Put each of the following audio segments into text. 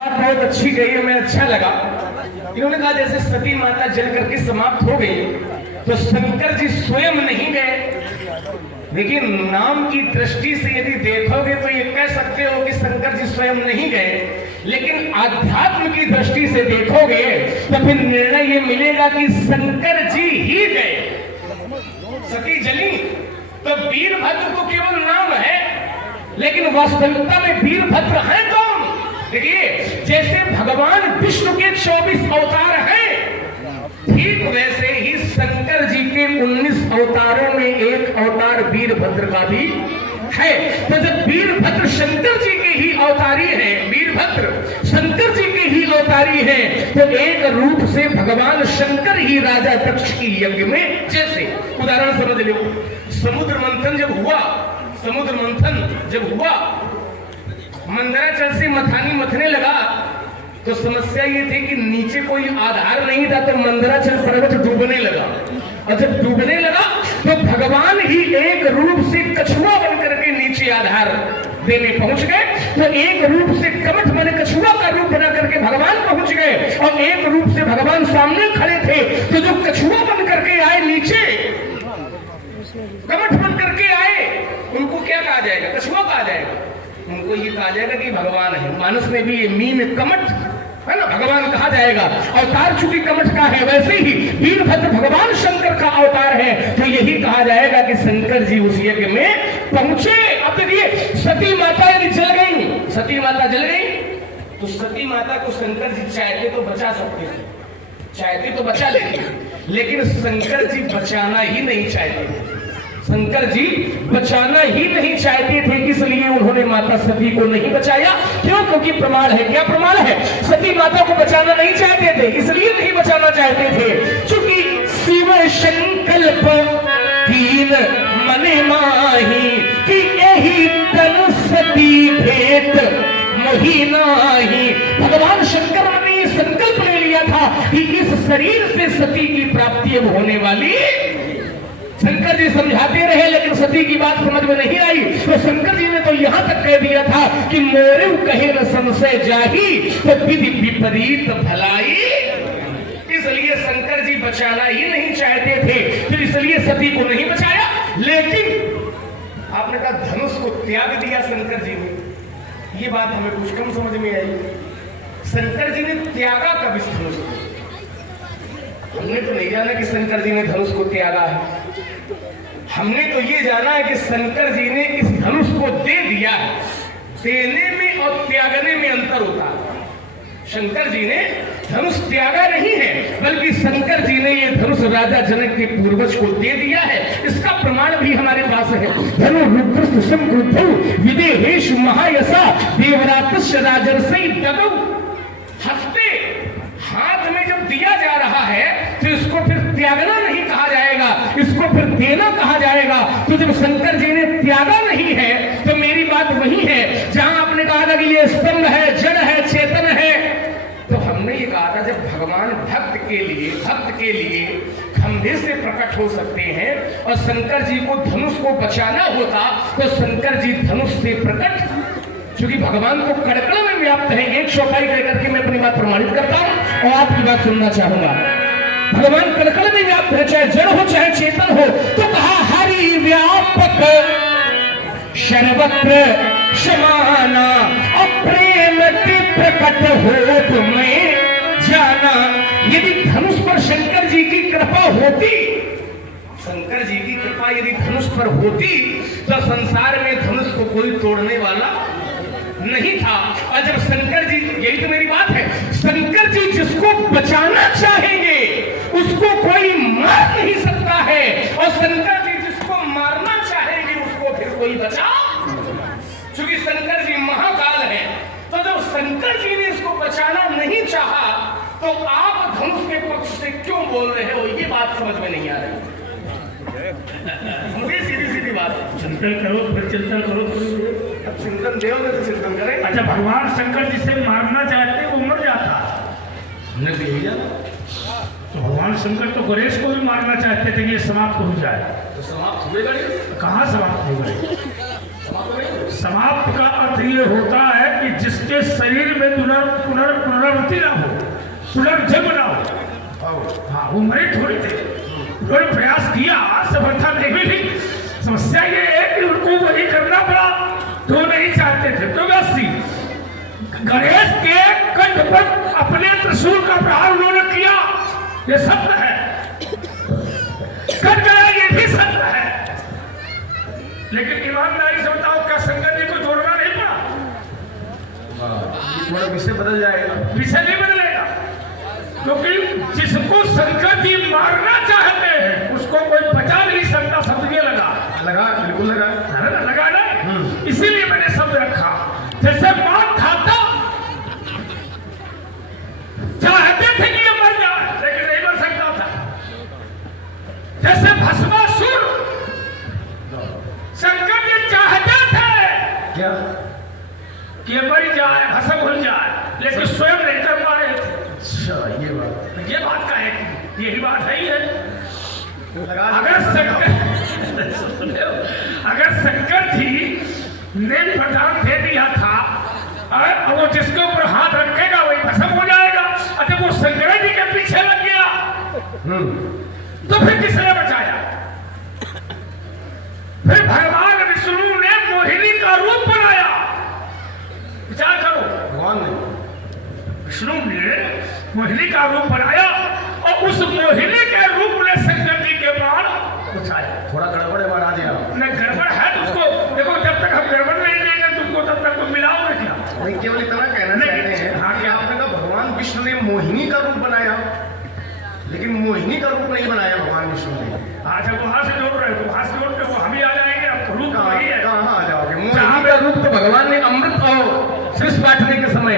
बहुत अच्छी गई, हमें अच्छा लगा। इन्होंने कहा जैसे सती माता जल करके समाप्त हो गई तो शंकर जी स्वयं नहीं गए। लेकिन नाम की दृष्टि से यदि देखोगे तो ये कह सकते हो कि शंकर जी स्वयं नहीं गए, लेकिन आध्यात्म की दृष्टि से देखोगे तो फिर निर्णय ये मिलेगा कि शंकर जी ही गए। सती जली तो वीरभद्र तो केवल नाम है, लेकिन वास्तविकता में वीरभद्र है कौन? देखिए, जैसे भगवान विष्णु के 24 अवतार हैं, ठीक वैसे ही शंकर जी के 19 अवतारों में एक अवतार वीरभद्र का भी है। तो जब वीरभद्र शंकर जी के ही अवतारी है, वीरभद्र शंकर जी के ही अवतारी है, तो एक रूप से भगवान शंकर ही राजा दक्ष की यज्ञ में, जैसे उदाहरण समझ लो, समुद्र मंथन जब हुआ, मंदराचल से मथानी मथने लगा तो समस्या ये थी कि नीचे कोई आधार नहीं था, तो मंदराचल पर्वत डूबने लगा। और जब डूबने लगा तो भगवान ही एक रूप से कछुआ बनकर के नीचे आधार देने पहुंच गए। तो एक रूप से कमठ बने कछुआ का रूप बना करके भगवान पहुंच गए, और एक रूप से भगवान सामने खड़े थे। तो जो कछुआ बन करके आए नीचे, कमठ बन करके आए, उनको क्या कहा जाएगा? कछुआ कहा जाएगा। उनको ये कहा जाएगा कि भगवान है। मानस में भी ये मीन कमठ है ना, भगवान कहा जाएगा। अवतार चूंकि कमठ का है, वैसे ही वीरभद्र भगवान शंकर का अवतार है, तो यही कहा जाएगा कि शंकर जी उस यज्ञ में पहुंचे। अब देखिए, सती माता यदि जल गई, सती माता जल गई, तो सती माता को शंकर जी चाहते तो बचा सकते थे, चाहते तो बचा लेते, लेकिन शंकर जी बचाना ही नहीं चाहते थे। शंकर जी बचाना ही नहीं चाहते थे, इसलिए उन्होंने माता सती को नहीं बचाया। क्यों? क्योंकि प्रमाण है। क्या प्रमाण है? सती माता को बचाना नहीं चाहते थे, इसलिए नहीं बचाना चाहते थे क्योंकि शिव संकल्प कीन मने माही कि यही तन सती भेंट मोहि नाही। भगवान शंकर ने संकल्प ले लिया था कि इस शरीर से सती की प्राप्ति अब होने वाली। शंकर जी समझाते रहे, लेकिन सती की बात समझ में नहीं आई। तो शंकर जी ने तो यहाँ तक कह दिया था कि मोरे कहे न संशय जाही तो विधि विपरीत भलाई। इसलिए शंकर जी बचाना ही नहीं चाहते थे, फिर इसलिए सती को नहीं बचाया। लेकिन आपने कहा धनुष को त्याग दिया शंकर जी ने, ये बात हमें कुछ कम समझ में आई। शंकर जी ने त्यागा कब इस धनुष को? हमने तो नहीं जाना कि शंकर जी ने धनुष को त्यागा है। हमने तो ये जाना है कि शंकर जी ने इस धनुष को दे दिया है। देने में और त्यागने में अंतर होता है। शंकर जी ने धनुष त्यागा नहीं है, बल्कि शंकर जी ने ये धनुष राजा जनक के पूर्वज को दे दिया है। इसका प्रमाण भी हमारे पास है। धनु रुद्र संक्रुद्धौ विदेहेश महायसा देवरातस्य राजर्षि दगौ। हस्ते हाथ में जब दिया जा रहा है तो इसको फिर त्यागना नहीं कहा जाएगा, इसको फिर देना कहा जाएगा। तो जब शंकर जी ने त्यागा नहीं है तो मेरी बात वही है जहां आपने कहा था कि ये स्तंभ है, जड़ है, चेतन है, तो हमने ये कहा था जब भगवान भक्त के लिए खंभे से प्रकट हो सकते हैं और शंकर जी को धनुष को बचाना होता तो शंकर जी धनुष से प्रकट, क्योंकि भगवान को कड़कड़ में व्याप्त है। एक चौपाई कहकर के मैं अपनी बात प्रमाणित करता हूं और आपकी बात सुनना चाहूंगा। भगवान कड़कड़ में व्याप्त है, चाहे जड़ हो चाहे चेतन हो। तो कहा हरि व्यापक सर्वत्र समाना अप्रेम प्रकट हो तुम्हें जाना। यदि धनुष पर शंकर जी की कृपा होती, शंकर जी की कृपा यदि धनुष पर होती तो संसार में धनुष को कोई तोड़ने वाला नहीं था। और जब शंकर जी, यही तो मेरी बात है, शंकर जी जिसको बचाना चाहेंगे उसको कोई मार नहीं सकता है, और शंकर जी जिसको मारना चाहेंगे उसको फिर कोई बचा, क्योंकि शंकर जी महाकाल है। तो जब शंकर जी ने इसको बचाना नहीं चाहा तो आप धनुष के पक्ष से क्यों बोल रहे हो? ये बात समझ में नहीं आ रही मुझे। सीधी बात, चिंतन करो, फिर चिंतन करो। अब चिंतन देवोगे तो चिंतन करें। अच्छा, भगवान शंकर जिसे मारना चाहते वो मर जाता, हमने तो यही जाना। तो भगवान शंकर तो गणेश को भी मारना चाहते थे कि ये समाप्त हो जाए, तो समाप्त हुए। कहाँ समाप्त हो गए? समाप्त का अर्थ ये होता है कि जिसके शरीर में पुनरावृत्ति ना हो, पुनर्जन्म ना हो। हाँ, वो मरे थोड़ी थे, उन्होंने प्रयास किया, सफलता नहीं मिली। समस्या ये है कि उनको वही करना पड़ा तो नहीं चाहते थे। तो गणेश के कंठ पर अपने त्रिशूल का प्रहार उन्होंने किया, ये सत्य है, कर गया, ये भी सत्य है। लेकिन ईमानदारी से बताओ, क्या शंकर जी को जोड़ना नहीं पड़ा? थोड़ा विषय बदल जाएगा। विषय नहीं बदलेगा, क्योंकि जिसको शंकर जी मारना चाहते हैं उसको कोई बचा नहीं सकता। शब्द ये लगा, बिल्कुल लगा ना, इसीलिए मैंने शब्द रखा। जैसे मां धाता चाहते थे कि ये मर जाए, लेकिन नहीं मर सकता था। जैसे भस्मासुर शंकर जी चाहते थे क्या कि ये मर जाए, भस्म हो जाए, लेकिन स्वयं नहीं कर पा रहे थे। अच्छा, ये बात का है, यही बात है ही है। अगर शंकर जी ने वरदान दे दिया था और वो जिसके ऊपर हाथ रखेगा वही भस्म हो जाएगा, अच्छा वो शंकर जी के पीछे लग गया तो फिर किसने बचाया? फिर भगवान विष्णु ने मोहिनी का रूप बनाया। विचार करो, भगवान ने विष्णु ने मोहिनी का रूप बनाया और उस मोहिनी के रूप ने शंकर जी के बाण बचाया। थोड़ा गड़बड़ है महाराज, नहीं गड़बड़ है तो उसको देखो, जब तक हम गड़बड़ नहीं देंगे तुमको तब तक तुम मिलाओगे क्या? नहीं, केवल इतना कहना चाहते हैं हाँ कि आपने कहा भगवान विष्णु ने मोहिनी का रूप बनाया, लेकिन मोहिनी का रूप नहीं बनाया भगवान विष्णु ने। अच्छा, वहां से जोड़ रहे हो, वहां से जोड़ के हम ही आ जाएंगे। अब रूप वही है, कहाँ आ जाओगे? मोहिनी का रूप तो भगवान ने अमृत और शीश बांटने के समय,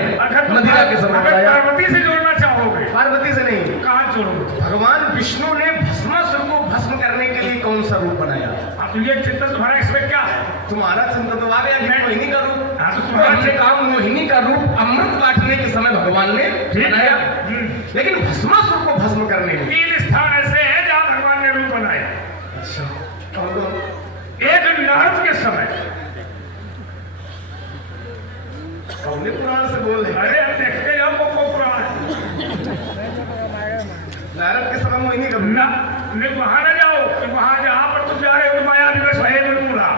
मदिरा के समय। अगर पार्वती से जोड़ना चाहोगे, पार्वती से नहीं, कहाँ जोड़ोगे? भगवान विष्णु ने भस्मासुर को भस्म करने के लिए कौन सा रूप बनाया? अब ये चिंतन तुम्हारा इसमें क्या है? तुम्हारा चिंतन तो आ गया कि मोहिनी का रूप। तो तुम्हारे काम मोहिनी का रूप अमृत बांटने के समय भगवान ने बनाया, लेकिन भस्मासुर को भस्म करने में 3 स्थान ऐसे हैं जहाँ भगवान ने रूप बनाए। अच्छा, कौन? एक नारद के समय, कौन पुराण से बोल रहे? अरे अब देखते जाओ को पुराण नारद के समय मोहिनी का वहां न जाओ, वहां जहाँ पर तुम जा रहे हो माया दिवस है बोलूंगा।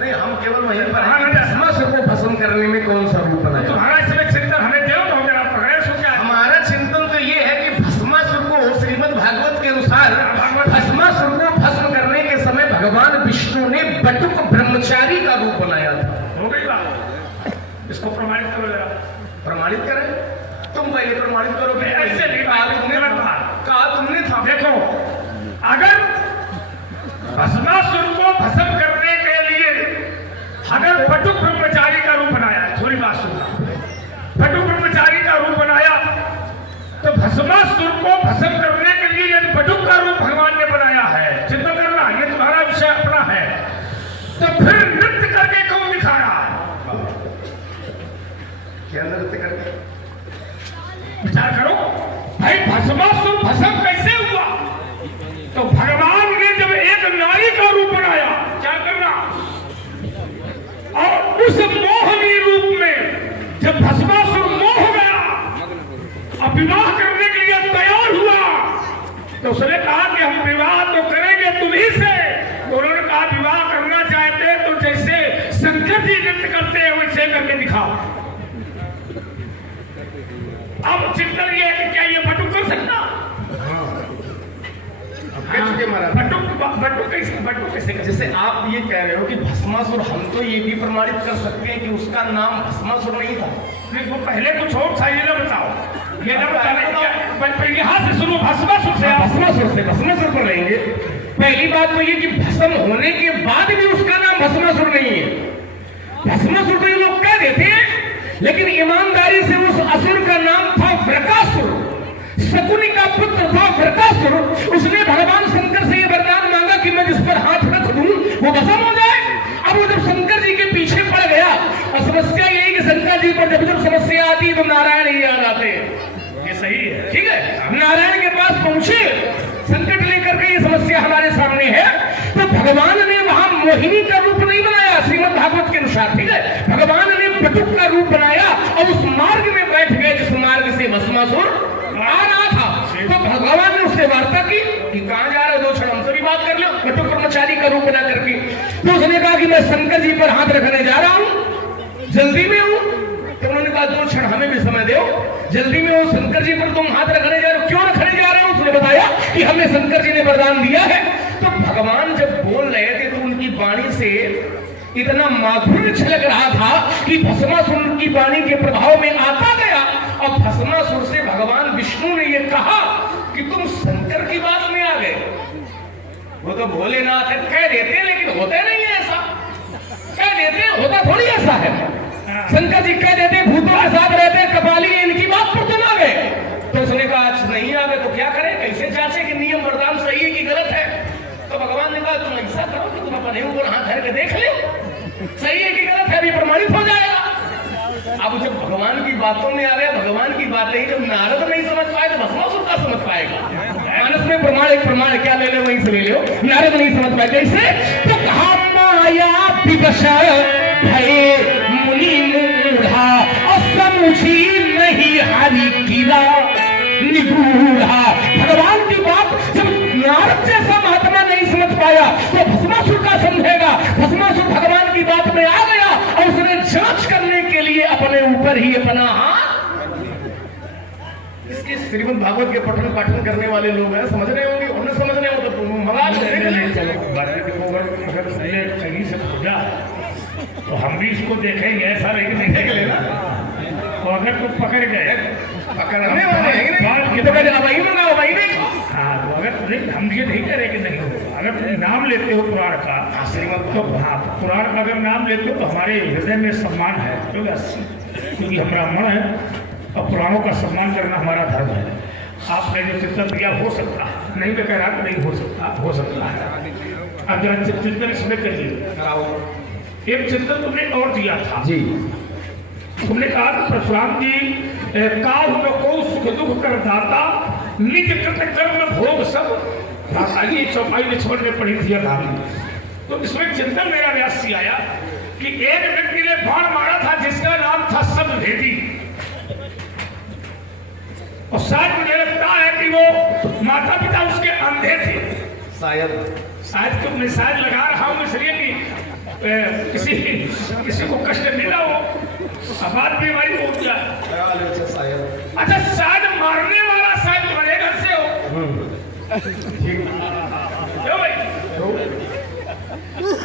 नहीं, हम केवल वहीं पर भस्मासुर को भस्म करने में कौन सा रूप बनाया? तुम्हारा इसमें चिंतन हमें दो तो जरा पकड़े सो क्या? हमारा चिंतन तो ये है कि भस्मासुर को श्रीमद् भागवत के अनुसार भस्मासुर को भस्म करने के समय भगवान विष्णु ने बटुक ब्रह्मचारी का रूप बनाया था। हो गई बात, इसको प्रमाणित करो जरा। प्रमाणित करें? तुम पहले प्रमाणित करो। ऐसे नहीं कहा तुमने था। देखो, अगर भस्मासुर को भस्म करने के लिए अगर बटुक ब्रह्मचारी का रूप बनाया, थोड़ी बात सुनना, बटुक ब्रह्मचारी का रूप बनाया तो भस्मासुर को भस्म करने के लिए यदि बटुक का रूप भगवान ने बनाया है, चिंता करना, ये तुम्हारा विषय अपना है, तो फिर नृत्य करके कौन दिखा रहा है? क्या नृत्य करके? विचार करो भाई, भस्मासुर भस्म कैसे हुआ? तो भगवान ने जब एक नारी का रूप बनाया, क्या करना, और उस मोहनी रूप में जब भस्मासुर मोह गया और विवाह करने के लिए तैयार हुआ, तो उसने कहा कि हम विवाह तो करेंगे तुम्ही से। उन्होंने कहा विवाह करना चाहते हैं तो जैसे शंकर जी नृत्य करते हैं वैसे करके दिखाओ। अब चिंतन ये है कि क्या ये बटुक कर सकता? बटुक कैसे? जैसे आप ये कह रहे हो कि भस्मासुर, हम तो ये भी प्रमाणित कर सकते हैं कि उसका नाम भस्मासुर नहीं था। वो पहले कुछ और था, ये ना बताओ, ये ना बताओ। यहाँ से शुरू, भस्मासुर से, भस्मासुर पर रहेंगे। पहली बात तो ये कि भस्म होने के बाद भी उसका नाम भस्मासुर नहीं है। भस्मासुर तो ये लोग कह देते हैं, लेकिन ईमानदारी से उस असुर का नाम था वृकासुर। शकुनी का पुत्र था वृकासुर। उसने भगवान शंकर से ये वरदान मांगा कि मैं जिस पर हाथ रख दूं वो भस्म हो जाए। अब वो जब शंकर जी के पीछे पड़ गया, और समस्या यही कि शंकर जी पर जब समस्या आती तो नारायण ही याद आते हैं। ये सही है, ठीक है। नारायण के पास पहुंचे, संकट लेकर के ये समस्या हमारे सामने है, तो भगवान ने वहां मोहिनी का रूप नहीं बनाया, श्रीमद् भागवत के अनुसार, ठीक है। भगवान ने बटुक का रूप बनाया और उस मार्ग में बैठ गए जिस मार्ग से भस्मासुर आ रहा था। तो भगवान ने उससे वार्ता की कि कहां जा रहे हो, 2 क्षण हमसे भी बात कर लो, बटुक ब्रह्मचारी का रूप बना करके। तो उसने कहा कि मैं शंकर जी पर हाथ रखने जा रहा हूं, जल्दी में हूं। तो उन्होंने कहा 2 क्षण हमें भी समय दो, जल्दी में हूं, शंकर जी पर तुम हाथ रखने जा रहे हो, क्यों रखने जा रहे हो? उसने बताया कि हमें शंकर जी ने वरदान दिया है। तो भगवान जब बोल रहे थे तो उनकी वाणी से इतना माधुर्य छलक रहा था कि भस्मासुर की वाणी के प्रभाव में आता गया। और भस्मासुर से भगवान विष्णु ने यह कहा कि तुम शंकर की बात में आ गए। वो तो भोलेनाथ है, कह देते लेकिन होता नहीं है ऐसा, कह देते होता थोड़ी ऐसा है। शंकर जी कह देते भूतों के साथ रहते, कपाली इनकी बात पर तुम आ गए। तो उसने कहा नहीं आ गए तो क्या करें, कैसे जांचे कि नियम वरदान सही है कि गलत है? तो भगवान ने कहा तुम ऐसा करो कि तुम अपने ऊपर हाथ धर के देख लो, सही है कि गलत है, अभी प्रमाणित हो जाएगा। अब जब भगवान की बातों में आ गया, भगवान की बातें जब नारद नहीं समझ पाए तो भस्मासुर का समझ पाएगा। मानस में प्रमाण एक प्रमाण क्या ले लो वहीं से ले लो, नारद नहीं समझ पाए कैसे? तो कहा माया विवश भये मुनि मूढ़ा और समझी नहीं हरि कीड़ा निगूढ़ा। भगवान की बात जब नारद जैसा महात्मा नहीं समझ पाया तो भस्मासुर का समझेगा। भस्मासुर भगवान की बात में आ गया और उसने जांच करने के लिए अपने ऊपर ही अपना हाथ। इसके श्रीमद् भागवत के पठन पाठन करने वाले लोग हैं, समझ रहे होंगे, उन्हें समझ रहे हो तो मंगा सही से पूजा तो हम भी इसको देखेंगे, ऐसा नहीं देख लेना। तो अगर तुम पकड़ गए, पकड़ने वाले हाँ, तो अगर हम ये नहीं कह रहे कि नहीं हो, अगर तुम नाम लेते हो पुराण का, तो हाँ, पुराण का अगर नाम लेते हो तो हमारे हृदय में सम्मान है, क्योंकि हम ब्राह्मण हैं और पुराणों का सम्मान करना हमारा धर्म है। आपने जो चिंतन दिया हो सकता है, नहीं मैं कह रहा नहीं हो सकता है। अब जरा चिंतन इसमें करिए। एक चिंतन तुमने और दिया था जी, तुमने कहा परशुराम जी काल को सुख दुख कर दाता, निज कृत कर्म भोग सब। ये चौपाई में छोड़ने पड़ी थी धामी। तो इसमें चिंतन मेरा व्यास आया कि एक व्यक्ति ने बाण मारा था जिसका नाम था सबभेदी, और शायद मुझे लगता है कि वो माता पिता उसके अंधे थे। शायद तो मैं शायद लगा रहा हूँ इसलिए कि किसी को कष्ट मिला हो, आबाद बीमारी हो गया। अच्छा, शायद मारने वाला शायद तुम्हारे घर से हो। क्यों भाई?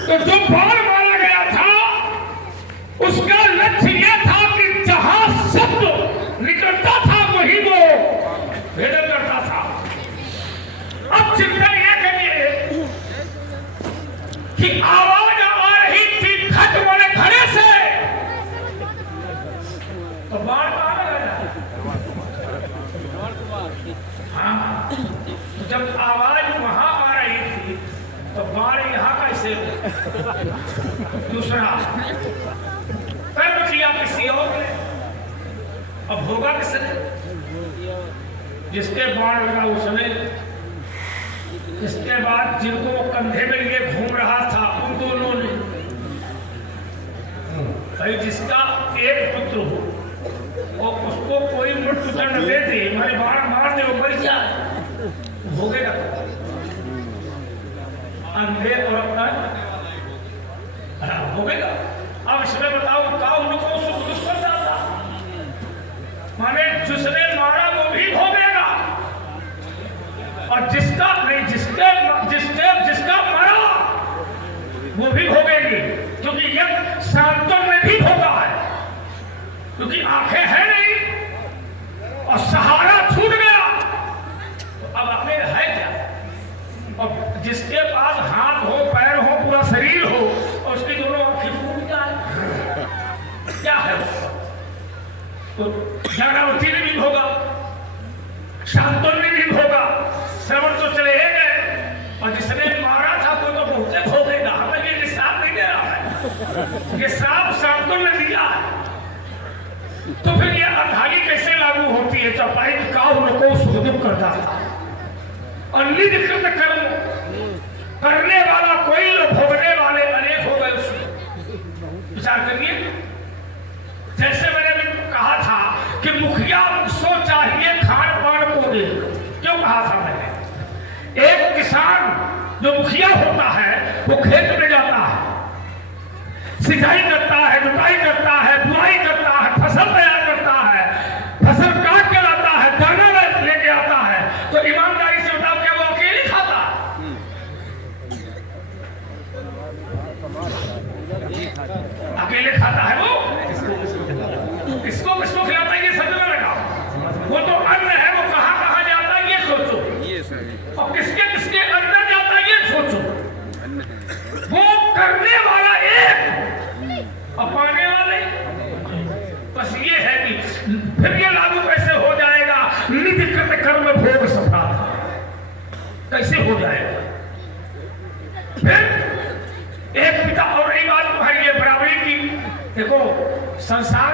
तो जो बाण मारा गया था उसका लक्ष्य यह था कि जहां शब्द निकलता था वही वो भेदन करता था। अब चिंतन यह करिए कि आवाज घरे से तो बाण हाँ, जब आवाज वहां आ रही थी तो बाण यहां कैसे? दूसरा कर्म किया किसी और ने, अब होगा किसने? जिसके बाण लगा उसने। इसके बाद जिनको वो कंधे में लिए घूम रहा था उन दोनों ने, भाई जिसका एक पुत्र हो और उसको कोई मृत्यु दंड दे दे, भाई मार दे, वो मर जाए, भोगेगा। अंधे और भोगेगा। अब इसमें बताओ का उनको सुख दुख कर जाता, माने जिसने मारा वो भी भोगेगा और जिसका नहीं जिसका मारा वो भी भोगेगी, क्योंकि यह शांतों में भी भोगा है, क्योंकि आंखें हैं नहीं और सहारा छूट गया। तो अब अपने है क्या? और जिसके पास हाथ हो, पैर हो, पूरा शरीर हो और उसकी दोनों आंखें फूट जाए, क्या है? तो जागृति ने भी भोगा, शांतों ने भी भोगा, श्रवण तो चले गए, और जिसने मारा था वो तो बहुते भोगेगा। हमें ये श्राप नहीं दे रहा है, ये श्राप शांतों ने दिया है। तो फिर ये अधागी कैसे लागू होती है? चौपाई काउ को सुख दुख करता था और निज कृत कर्म करने वाला कोई, भोगने वाले अनेक हो गए। मुखिया होता है वो खेत में जाता है, सिंचाई करता है, जुताई करता है, बुआई करता है, फसल तैयार करता है, फसल काट के लाता है, दाना लेके आता है। तो ईमानदारी से बताओ क्या वो अकेले खाता? अकेले खाता है वो? किसको किसको खिलाता है ये समझ में लगा? वो तो अन्न है, वो कहाँ कहाँ जाता है ये सोचो, और किसके किसके अंदर जाता है ये सोचो। वो करने वाला एक और पाने वाले, बस ये है कि फिर ये लागू कैसे हो जाएगा? निधि कृत कर्म भोग सफा कैसे हो जाएगा? फिर एक पिता, और एक बात तुम्हारी ये बराबरी की, देखो संसार